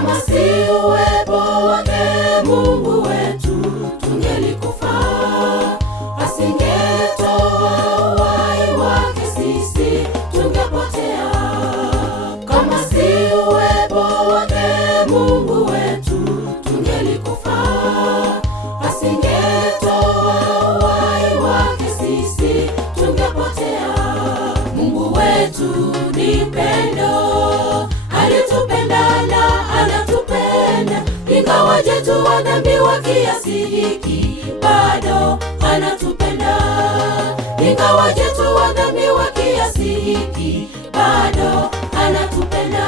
Kama si uwepo wake Mungu wetu, tungelikufa. Asingetoa uhai wake, sisi tungepotea. Kama si uwepo wake Mungu wetu, tungelikufa. Asingetoa uhai wake, sisi tungepotea. Mungu wetu ni pendo, alitupenda na anatupenda. Ingawaje tu wa dhambi wa kiasi hiki, bado anatupenda. Ingawaje tu wa dhambi wa kiasi hiki, bado anatupenda.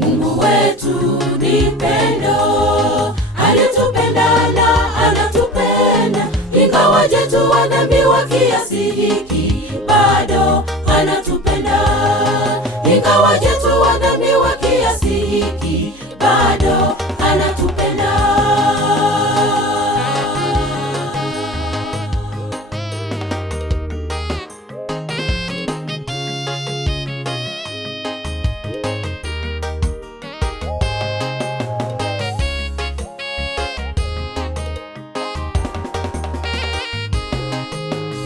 Mungu wetu ni pendo, alitupenda na anatupenda. Ingawaje tu wa dhambi wa kiasi hiki, bado anatupenda. Ingawaje tu wa dhambi wa kiasi hiki, bado anatupenda.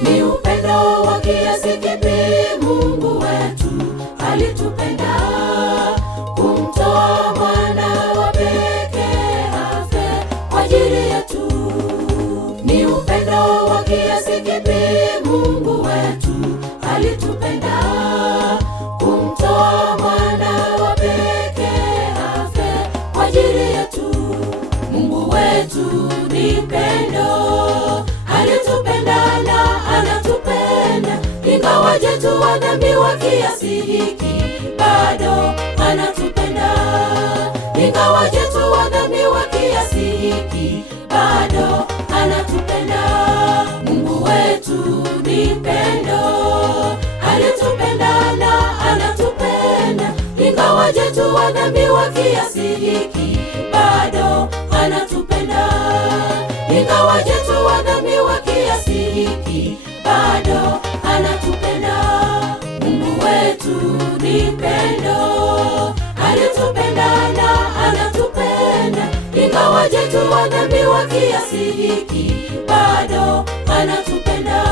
Ni upendo wa kiasi kipi Mungu wetu alitupenda, kumtoa mwana wa pekee afe kwa ajili yetu. Ni upendo wa kiasi kipi Mungu wetu alitupenda, kumtoa mwana wa pekee afe kwa ajili yetu. Mungu wetu ni pendo, alitupenda na anatupenda. Ingawaje tu wa dhambi wa kiasi hiki, bado anatupenda. Ingawaje tu wa dhambi wa kiasi hiki, bado anatupenda. Mungu wetu ni pendo, alitupenda na anatupenda. Ingawaje tu wa dhambi wa kiasi hiki, bado anatupenda. Ingawaje tu wa dhambi wa kiasi hiki, bado anatupenda. Mungu wetu ni pendo, alitupenda na anatupenda. Ingawaje tu wa dhambi wa kiasi hiki, bado anatupenda.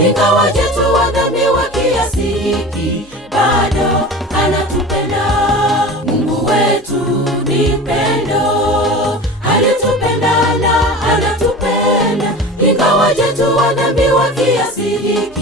Ingawaje tu wa dhambi wa kiasi hiki, bado anatupenda. Mungu wetu ni pendo, alitupenda na anatupenda. Ingawaje tu wa dhambi wa kiasi hiki,